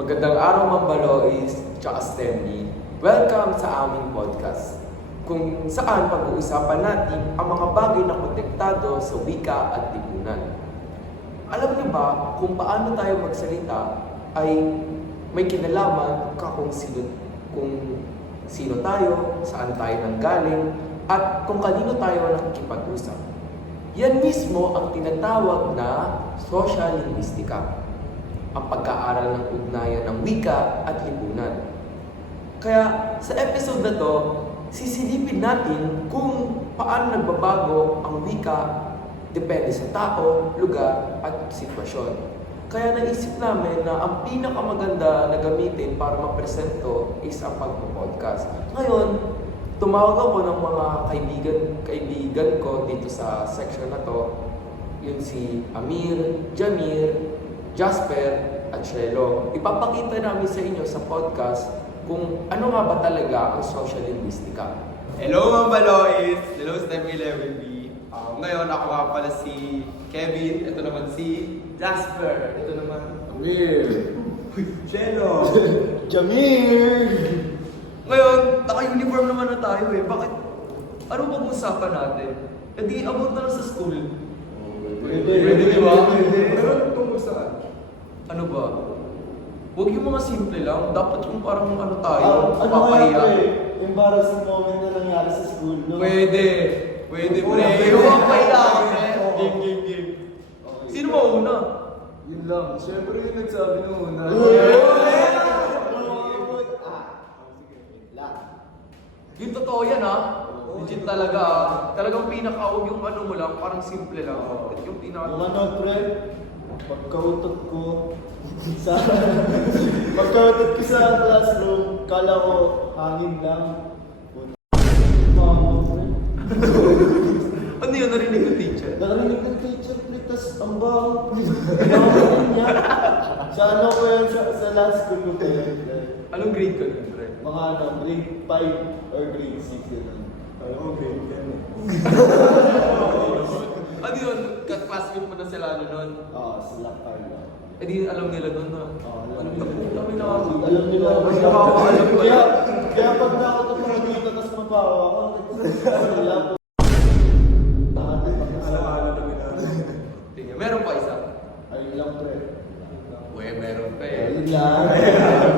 Magandang araw Ma'am Balois, tsaka Stanley. Welcome sa aming podcast, kung saan pag-uusapan natin ang mga bagay na konektado sa wika at lipunan. Alam niyo ba kung paano tayo magsalita ay may kinalaman kung sino tayo, saan tayo nanggaling, at kung kanino tayo nakikipag-usap. Yan mismo ang tinatawag na social linguistica, ang pagkaaral ng ugnayan ng wika at lipunan. Kaya sa episode na to, sisilipin natin kung paano nagbabago ang wika depende sa tao, lugar at sitwasyon. Kaya naisip namin na ang pinakamaganda na gamitin para ma-present to is ang pagpo-podcast. Ngayon, tumawag ako ng mga kaibigan ko dito sa section na to. Yun si Amir, Jamir, Jasper, at Shelo. Ipapakita namin sa inyo sa podcast kung ano nga ba talaga ang social linguistica. Hello mga Balois! Hello Step 11B! Ngayon ako nga pala si Kevin, ito naman si Jasper, ito naman Amir! Shelo! Jamir! Ngayon, naka-uniform naman na tayo eh. Bakit? Ano pag-usapan natin? E di about na lang sa school. Pwede, di ba? Pero tungkol saan? Ano ba? Huwag yung mga simple lang. Dapat yung parang ano tayo, Ano papahiya. kaya embarrassing moment na nangyari sa school, no? Pwede. Pwede, pre. Yung papahiya ka, pre. Game. Sino ba una? Yun lang, syempre yung nagsabi nung una. Yung totoo yan ha. Legit talaga ha. Talagang pinaka-huwag yung ano mo lang, parang simple lang. Yung pinaka... Yung ano, pre, pagkautot ko sa classroom, kala ko hangin lang. Mama, pre. Ano yun narinig ng teacher? Narinig ng teacher, pre, tas ang baho. Niya. Sa ano ko yan, sa last school ko, pre. Anong grade ka nun, pre? Mga ano, grade 5 or grade 6 yun. Oo, grade 10 Ano yun? Classmate mo na sila ano nun? Sila Carla. Eh di alam nila nun na. Alam nila, puta may nakakita. Alam nila. Mas nakakaalam pa yan. Kaya pag nakakot ako dito, tapos mabawa ako. Wala po. Alaala namin natin. Tingnan, meron pa isa. Ayun lang, pre. Uwe, meron pa eh. Ayun lang.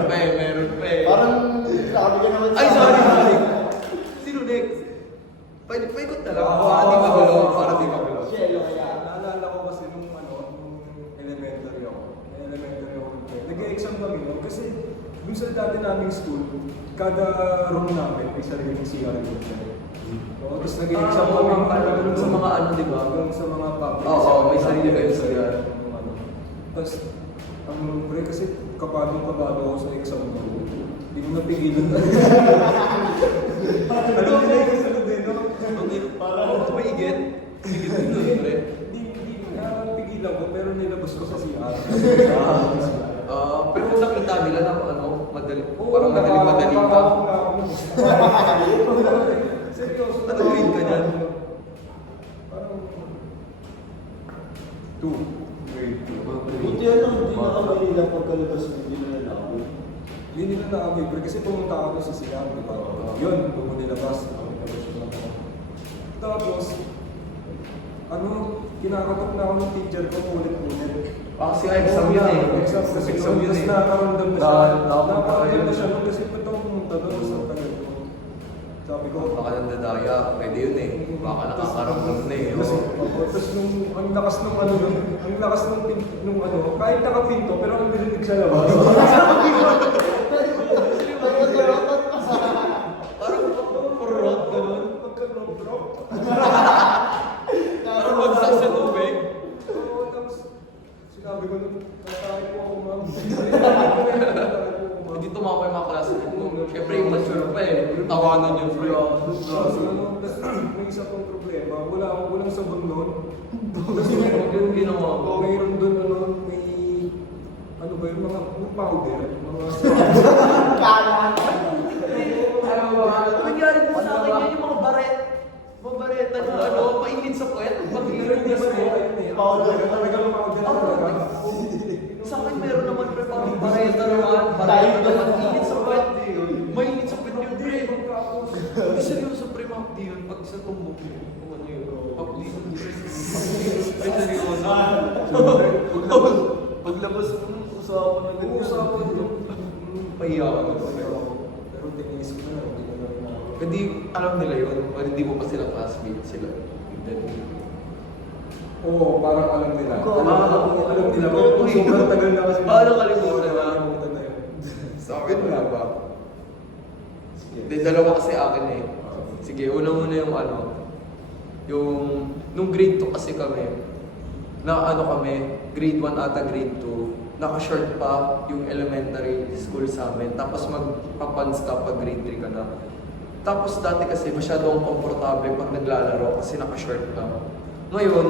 Meron pa eh. Parang grabe ka naman Ay, sorry. Sino next? Paikot na lang. Para di magulo. Para di magulo. Shelo kaya. Naalala ko kasi nung elementary ako. Nag-e-exam kami no? Kasi dun sa dati naming school, kada room namin may sariling CR room. Tapos nag-e-exam kami Parang sa mga ano, di ba? hanggang sa mga public. Oo, may sarili kayo sa CR. Tapos, ang pre kasi kabado ako sa exam ko. Hindi ko napigilan na. Ano ba yung sunod din, no? Parang maigit. Sigit dito, pre. Hindi napigilan ko, pero nilabas ko sa CR. Pero nakita nila na ano, madali. Parang madali ka. Seryoso. Ano grade ka dyan? Parang 2. Grade 2. Buti ano, hindi na kami nila pagkalabas mo, hindi na naawit. Hindi nila na-away, pero kasi pumunta ako sa CR, di ba? Yun, doon nilabas. Tapos, kinakatok na ako ng teacher ko ulit-ulit. Kasi exam yun eh. Exam kasi Exam yun Tapos eh. nakaramdam na siya. Nakapunta Nakaramdam na yun. siya nun kasi punta ako pumunta doon sa tagal ko. Sabi ko, Baka nandadaya. Pwede yun eh. Baka nakakaramdam na eh. Kasi, tapos ang lakas nung ano nun, ang lakas nung ano, kahit nakapinto, pero ang narinig sa labas. Parang purot ganun. Pagka-drop. Parang bagsak sa tubig. Oo, tapos sinabi ko nun, natay po ako ma'am. Hindi tumama yung mga classmate mo. Siyempre yung mature pa eh. Tawanan yung pre. Tapos may isa pang problema, walang sabon nun. Kasi yung ginawa ko. Mayroon doon may ano ba yung mga powder, mga Ano nangyari po sa akin yan yung mga mga bareta na ano, mainit sa puwet. Meron din sa Powder. Talagang powder talaga. Sa akin meron naman pre parang bareta naman. Mainit sa pet. Mainit sa pet yun, pre. Hindi seryoso, pre. Mahapdi yun. Pag sa tumbok mo. Kung ano yun. Mahapdi yun, pre. Pre, seryoso. Paglabas mo, usapan na ganyan. Uusapan yun. Pahiya ka na. Pero tinis ko na, hindi ko na Hindi alam nila yun. O hindi mo pa sila classmate sila. Oo, parang alam nila. Alam nila. Uy, Sobrang tagal na kasi. Paano kalimutan na? Kalimutan na yun. Sa akin wala ba? Hindi, dalawa kasi akin eh. Sige, una-una yung ano, yung, nung grade 2 kasi kami, na ano kami, grade 1 ata grade 2, naka-short pa yung elementary school sa amin, tapos magpapans ka pag grade 3 ka na. Tapos dati kasi masyado akong komportable pag naglalaro kasi naka-short ka. Ngayon,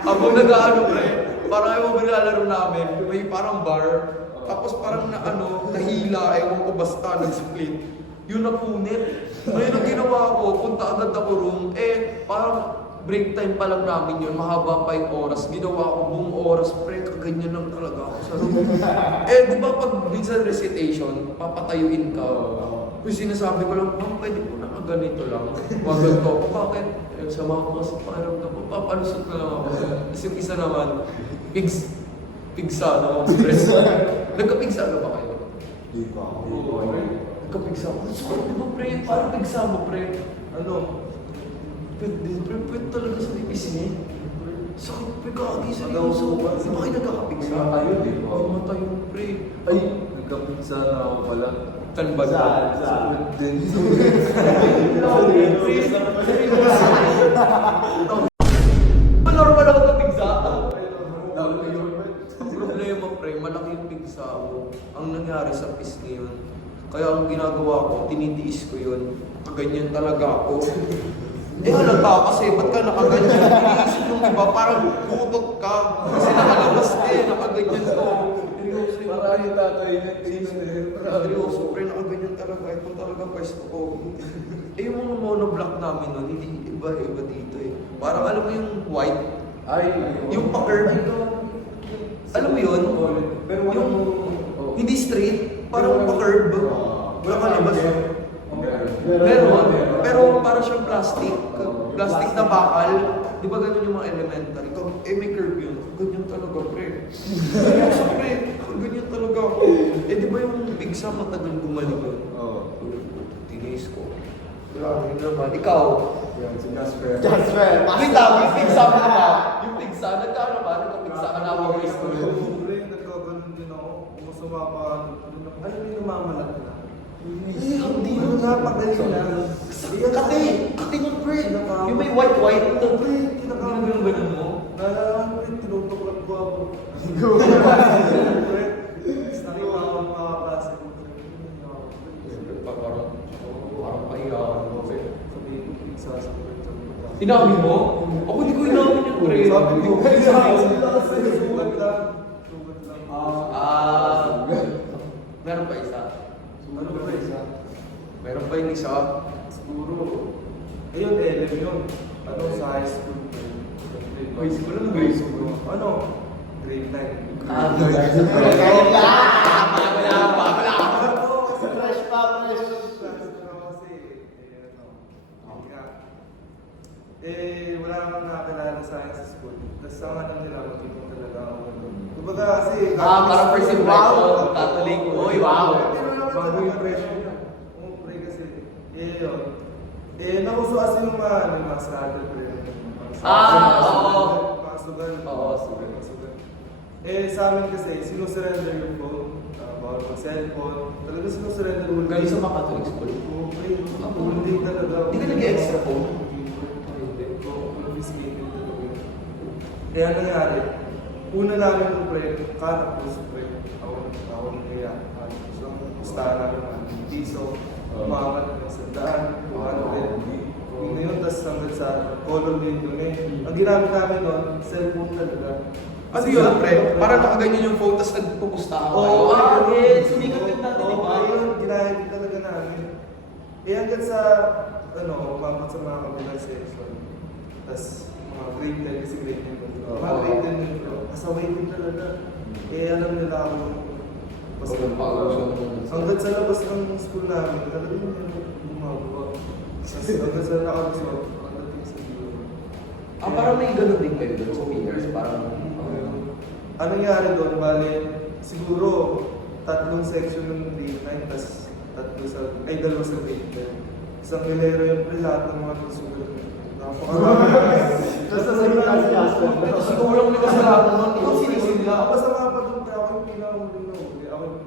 habang nag-ano pre, parang ewan ko nilalaro namin, may parang bar, tapos parang na ano, nahila, ewan ko basta, nag-split. Yun napunit. Ngayon ang ginawa ko, punta agad ako room, parang break time pa lang namin yun, mahaba pa yung oras. Ginawa ko buong oras, pre, kaganyan lang talaga ako sa room. Di ba pag minsan recitation, papatayuin ka. Yung sinasabi ko lang, ma'am, pwede po na ganito lang. Wagan ko, bakit? Sama ko kasi pakiramdam ko, papalusot na lang ako. Kasi yung isa naman, pigsa na ako, stress. Nagkapigsa na ba kayo? Hindi pa ako. Oo, nagkapigsa ako. Sakit, di ba pre? Parang pigsa mo, pre. Ano? Pwede talaga sa nipis niya. Sakit, pre, kaki sa nipis. Di ba kayo nagkakapigsa? Tayo, di ba? Matay yung pre. Ay, nagkapigsa na ako pala. Tanbad Saan? ba? Saan? Din. Normal ako kapigsa. Ang problema pre, malaki yung pigsa ko. Ang nangyari sa pis ngayon. Kaya ang ginagawa ko, tinitiis ko yun. Kaganyan talaga ako. Halata kasi, ba't ka nakaganyan? Iniisip yung iba, parang putot ka. Kasi nakalabas nakaganyan ko. Seryoso yung Parang yung tatay niya, seryoso, pre, nakaganyan talaga. Ito talaga pwesto ko. Yung mga monoblock namin nun, hindi iba dito eh. Parang alam mo yung white, Ay, yung pa-curve. Alam mo yun? Pero Yung hindi straight, parang pa-curve. Wala kalabas. Pero parang siyang plastic. Plastic na bakal. Di ba ganun yung mga elementary? May curve yun. Ganyan talaga, pre. Seryoso, pre. Ganyan talaga ako. Di ba yung pigsa matagal gumaling yun? Tinis ko. Grabe naman. Ikaw? Yan, si Jasper. Jasper, Wait lang, yung pigsa mo na. Yung pigsa, nagkano ba? Nagkapigsa ka na ako guys. Siyempre, nagkaganon din ako. Kung sumapa, ano yung namamalat na? Hindi Ano napagaling na? Kati yung pre. Yung may white. Pre, Ganun mo. nalala ko rin, tinutuklap ko ako. Pre, nakita ko ang mga klase ko. Parang pahiyakan mo. Sabihin ko, pigsasabi ko. Inamin mo? Ako hindi ko inamin yung pre. Sabi ko, pigsasabi lang. Meron pa isa? Ano ba isa? Meron pa yung isa? Siguro. Ayun, LM yun. Ano, sa high school. High school? Anong grade school? Ano? Grade 9. Fresh pa, fresh. Wala namang nakakilala sa akin sa school. Tapos ang alam nila, matipong talaga ako. Kumbaga kasi... Parang first impression, Catholic. Uy, wow. Bago impression. Pre kasi. Yun. Nauso kasi yung mga struggle pre. Oo. Mga sugal. Oo, sugal. Sa amin kasi, sinusurrender yung phone. Bawal mag cellphone. Talaga sinusurrender yung Galing sa mga Catholic school? Oo, pre. Hindi talaga. Hindi ka nag-extra phone? Confiscated talaga. Kaya nangyari, una namin yung pre, kanak po sa pre. Ako nagkaya. So, pustahan namin ng piso. Umangat ng sandaan. Yung ngayon, tas hanggang sa color din yun eh. Ang ginamit namin doon, cellphone talaga. Ano yun, pre? Parang nakaganyan yung phone, tapos nagpupustahan kayo. Sumikat yung dati, di ba? Yun, ginamit talaga namin. Hanggang sa, umabot sa mga kabilang section. Tapos, mga grade 10 kasi grade 10 mga grade 10 yun bro. As a pasaway din talaga. Eh, alam nila ako. Basta hanggat sa labas ng school namin, talaga yung gumagawa. Hanggat sa nakabasok, pagdating sa school. Parang may ganun din kayo doon sa Pillars. Parang, Anong nangyari doon, bale, siguro, 3 section ng grade 9, tapos 2 sa grade 10. Isang galero yung pre, lahat ng mga nagsulat. Napakarami. Tapos sa salita si Jasper. siguro lang may kasalanan nun. Ikaw sinisila. Basta mapagod na ako yung pinakahuli na huli. Ako yung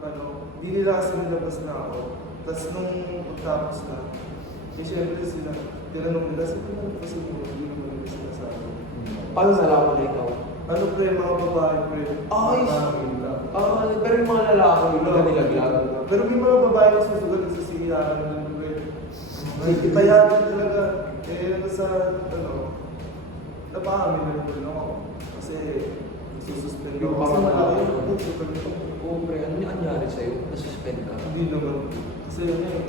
hindi nila kasi nilabas na ako. Tapos nung pagtapos na, eh syempre sila, tinanong nila, sino naman kasi hindi naman nila sinasabi. Paano nalaman na ikaw? Ano pre, mga babae pre? Ay! Mga Pero yung mga lalaki, hindi ka nilaglag. Pero may mga babae na susugat sa siyaran ng pre. Itayaran talaga. Eh, sa, napakami na rin ako. Kasi, sususpend ako. Kasi malaki yung susugat ko. Oo, pre, ano yung nangyari sa'yo? Nasuspend ka? Hindi naman. Kasi yun eh.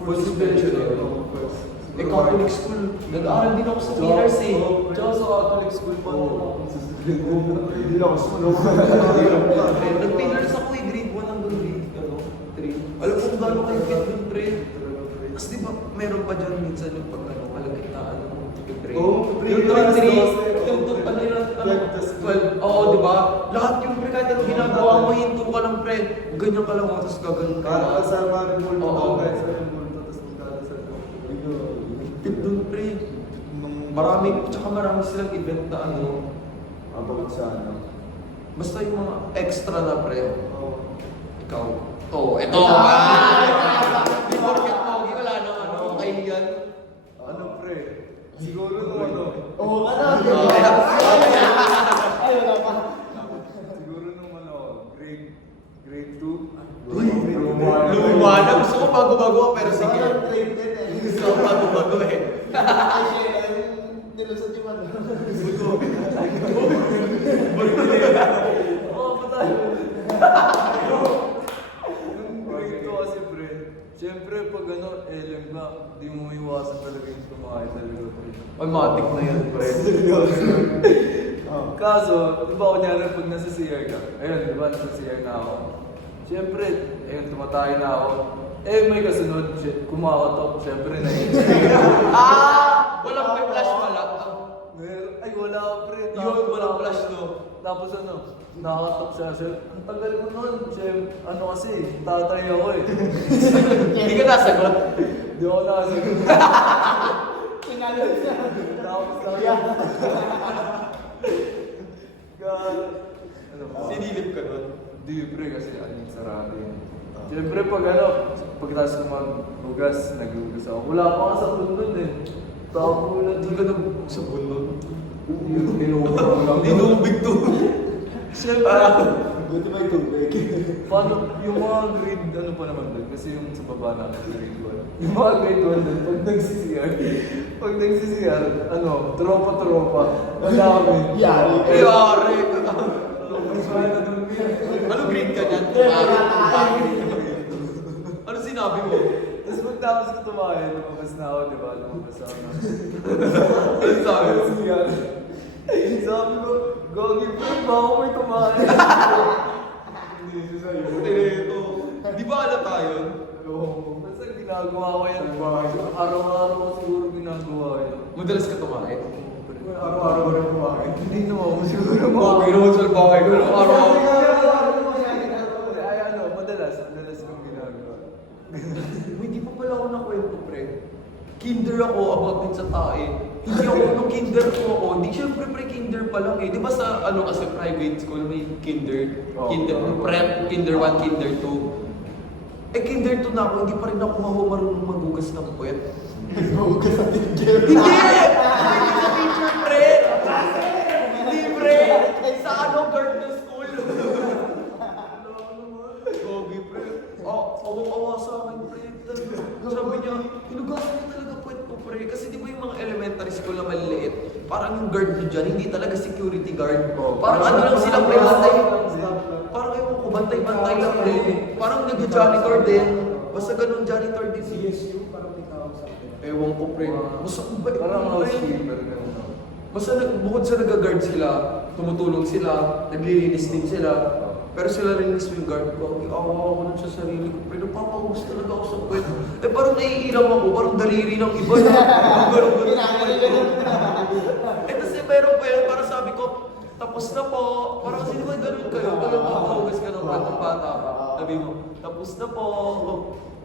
First suspension na yun. Eh, Catholic school. Nag-aaral din ako sa Pillars eh. Tsaka sa Catholic school pa Hindi na ako sumulong. Nag-Pillars ako eh, grade 1 hanggang grade 3. Alam mo kung gano'n kayo fit dun, pre. Tapos di ba, meron pa dyan minsan yung pag malagkitaan mo, yung pre. Oo, Yung pre, 3, yung 12. Oo, di ba? Lahat yung pre, kahit anong ginagawa mo, hinto ka lang, pre. Ganyan ka lang, tapos gaganon ka. Parang kasama rin multo Oo. ko, guys. Sa yung multo, tapos magkakasal ko. Tip dun, pre. Marami, tsaka marami silang event na ano. Abang sa ano. Basta yung mga extra na, pre. Oo. Ikaw. Ito. Di porket pogi, wala nang ano, kahiyan. Ano pre? Siguro nung ano? Oo, ano? Ay, wala pa. Siguro nung ano, grade 2. Luma na. Gusto ko bago-bago, pero sige. Parang grade 10 eh. Gusto ko bago-bago eh. Ay, nilusot yung ano. Oo, patay. Nung grade 2 kasi pre, siyempre pag ano, LM ka, di mo maiwasan talaga yung kumain talaga pre. Ay, matik na yan, pre. Kaso, di ba kunyari pag nasa CR ka, ayun, di ba nasa CR na ako. Siyempre, ayun, tumatay na ako. Eh, may kasunod, shit, kumakatok, siyempre na yun. Walang may flash pala. Ay, wala pre. Yun, walang flash no. Tapos ano, nakakatok siya. Siya, ang tagal mo nun. Siya, ano kasi, tatay ako eh. Hindi ka nasagot. Hindi ako nakasagot. Sinalot siya. Tapos na Yeah. Ano ba? Sinilip ka nun. Hindi pre kasi ano yung sarado yun. Siyempre pag ano, pagkatapos ko maghugas, naghugas ako. Wala pa nga sa nun eh. Tapo na Hindi ka nag sa bulon. yung tinubig ko lang. Dinubig to. Siyempre, Buti may tubig. paano, yung mga grade, ano pa naman doon, kasi yung sa baba na grade 1. Yung mga grade 1 doon, pag nagsisiyar, ano, tropa-tropa, wala kami. Yari. Yari. Ano doon, Ano grade ka niyan? Ano sinabi mo? tapos pagtapos ko tumahin, lumabas na ako, di ba? Lumabas ako na. Ano sabi mo? Nagsisiyar. Sabi ko, Gogi, ba't ba ako may tumahin? Hindi siya sa'yo. Ito. Di ba alata yun? Oo. Basta ginagawa ko yan. Araw-araw ko siguro ginagawa yan. Madalas ka tumahin. Araw-araw ko rin kumain. Hindi naman siguro Okay naman sa bahay ko. Araw-araw. Ay ano, madalas kong ginagawa. Hindi pa pala ako nakwento, pre. Kinder ako about din sa tae. Hindi ako nung kinder ko ako. Hindi syempre pre kinder pa lang eh. Di ba sa ano kasi private school may kinder, Oh. prep, kinder 1, kinder 2. Eh kinder 2 na ako, hindi pa rin ako marunong maghugas ng puwet. Hugas sa teacher. Hindi! Hindi sa teacher, pre! Hindi, pre! Sa ano, guard ng school. Gobi, pre. Awa-awa sa akin, pre. Sabi niya, hinugasan niya talaga puwet ko, pre. Kasi di ba yung mga elementary school na maliliit, parang yung guard niyo dyan, hindi talaga security guard. Parang ano lang sila, pre, bantay. Parang ewan ko, bantay-bantay lang din. Parang nag-janitor din. Basta ganun janitor din. CSU, parang may tawag sa akin. Ewan ko, pre. Basta, Parang pre. housekeeper ganun. Basta bukod sa nag-guard sila, tumutulong sila, naglilinis din sila. Pero sila rin mismo yung guard ko. Awa ako nun sa sarili ko. Pero napapahus talaga ako sa puwet. Eh parang naiilang ako, parang daliri ng iba na. Eh kasi meron pa yun, parang sabi ko, tapos na po. Parang kasi naman ganun kayo. Parang makahugas ka ng batang bata pa. Sabi mo, tapos na po.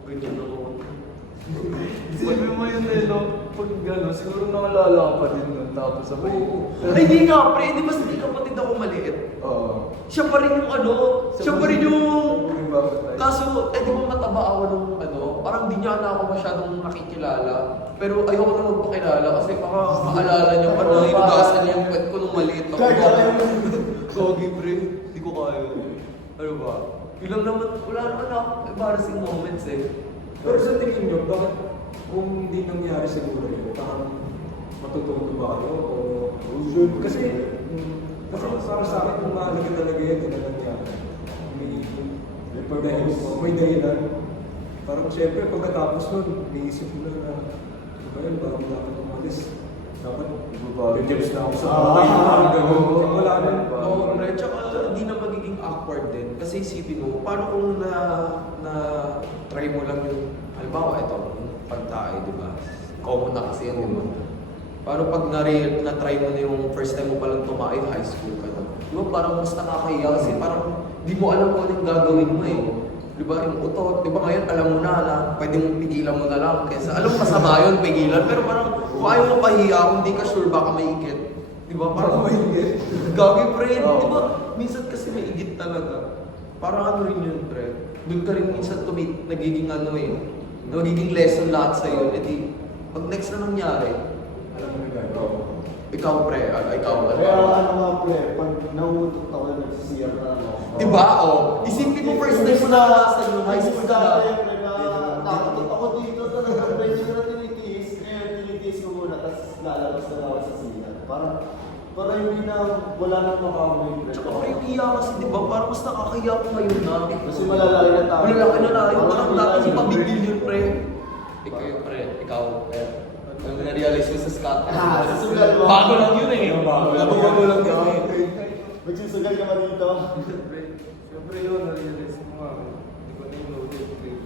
Ganyan ako. Isipin mo yun eh, no? Pag gano'n, siguro nakalala ka pa din nun. Tapos sabay. Ay, hindi nga, pre. Di ba hindi kapatid ako maliit? Oo. Siya pa rin yung ano, siya pa rin yung... Kaso, Kaso, eh di ba mataba ako nung ano, parang di niya na ako masyadong nakikilala. Pero ayoko na magpakilala kasi baka maalala niya pa na inugasan niya yung pet ko nung maliit ako. Sogi, pre. Di ko kaya. Ano ba? Yun lang naman, wala naman ako embarrassing moments eh. Pero sa tingin nyo, bakit kung hindi nangyari siguro yun, parang matututo ba kayo o kasi para sa akin kung mahalaga talaga yun, kung nangyari. Dahil may dahilan. Parang syempre pagkatapos nun, naisip mo na diba yun, parang dapat umalis. Dapat jobs na ako sa bahay. Wala na. Oo, pre. Tsaka hindi na magiging awkward din. Kasi isipin mo, paano kung try mo lang yung, halimbawa ito, yung pagtae, di ba? Common na kasi yan, di ba? Paano pag na-try mo na yung first time mo palang tumae, high school ka na? Di ba parang mas nakakahiya kasi parang di mo alam kung anong gagawin mo eh. Di ba yung utot, di ba ngayon alam mo na pwede mong pigilan mo na lang. Kaysa alam mo masama yun, pigilan. Pero parang kung ayaw mo pahiya, kung di ka sure baka may igit. Di ba? Parang may igit. Gagi pre, di ba? Minsan kasi may igit talaga. Parang ano rin yun pre. Doon ka rin minsan nagiging ano eh. Nagiging lesson lahat sa'yo. E di, pag next na nangyari, Alam mo na gagawin. ikaw pre, ikaw Kaya ano nga pre, pag nauutot ako na nagsisiyar na ano. Diba? O, isipin mo first time mo na sa high school ka na. Nakatot ako dito talaga, pre, hindi ko na tinitiis. Kaya tinitiis ko muna, tapos lalabas na ako sa siya. Para hindi na, wala nang makamoy, pre. Tsaka pre, yung iya kasi diba, parang mas nakakahiya ko ngayon na. Kasi malalaki na tayo. Malalaki na tayo, parang dati yung pabigil yun pre. Ikaw yung pre, ikaw, ano na-realize mo sa Scott? Susugal mo. Bago lang yun eh. Bago lang yun eh. Magsusugal ka ba dito? Siyempre yun, na-realize mo nga. Hindi ko na yung loaded trip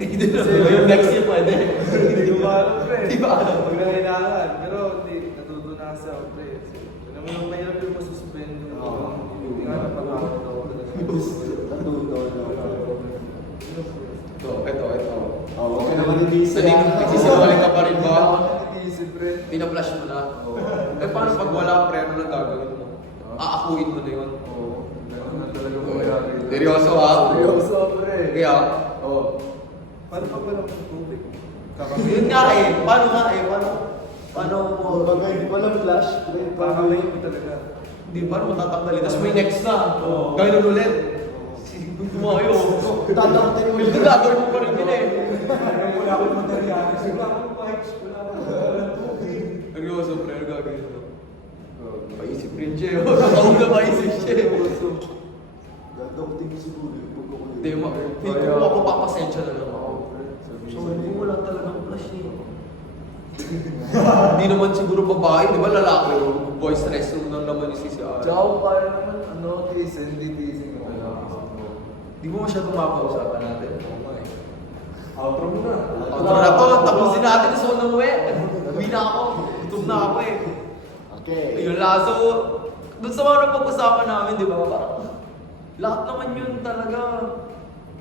Hindi na. Yung next year pwede. Hindi ba alam, pre? Di ba alam? Pag nangailangan. Pero hindi, natuto na kasi ako, pre. Alam mo yung mahirap yung masuspend. Hindi nga napag-aawat ako talaga. Natuto, Ito. Oo, okay naman hindi Nagsisinungaling ka pa rin ba? Naisip, pre. Pinaflash mo na. Eh paano pag wala pre, ano nang gagawin mo? Aakuin mo na yun. Oo. Meron na talaga mangyari. Seryoso ha? Seryoso, pre. Kaya, Oo. Paano pag walang tubig? yun nga eh. Paano nga eh? Paano mo? Kumbaga, hindi ko alam flash. Pakalayin mo talaga. Hindi, paano mo tatakbalin? Tapos may next na. Oo. Gano'n ulit. Tumayo. Tatakotin mo Hindi gagawin mo pa rin yun eh. Wala akong materialis. Wala akong pipes. Wala akong tubig. Seryoso, pre, ano gagawin mo? Paisip rin siya. Nakaw na paisip siya. Gagawin mo siguro yung pagkukulit. Hindi, kung ako papasensya na lang ako. So, hindi wala talagang flash eh. Hindi naman siguro babae, di ba lalaki? Boys restroom lang naman yung CCR. Tsaka kaya naman, ano, teasing mo. Di mo masyadong mapausapan natin. Outro mo na. Outro na to, tapusin natin sa unang uwi. Uwi na ako, gutom na ako eh. Okay. Ayun lang, so, dun sa mga napag-usapan namin, di ba, parang lahat naman yun talaga,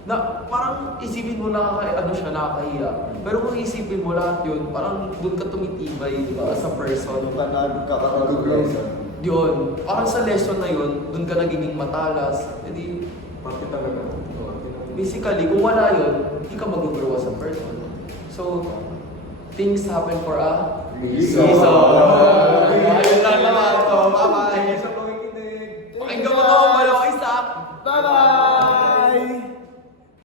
na parang isipin mo nakakahiya. Pero kung isipin mo lahat yun, parang dun ka tumitibay, di ba, as a person. Kakaroon lesson. Yun, parang sa lesson na yun, dun ka nagiging matalas. Hindi, Parte talaga. basically, kung wala yun, hindi ka mag-grow as a person. So, things happen for a Reason. reason.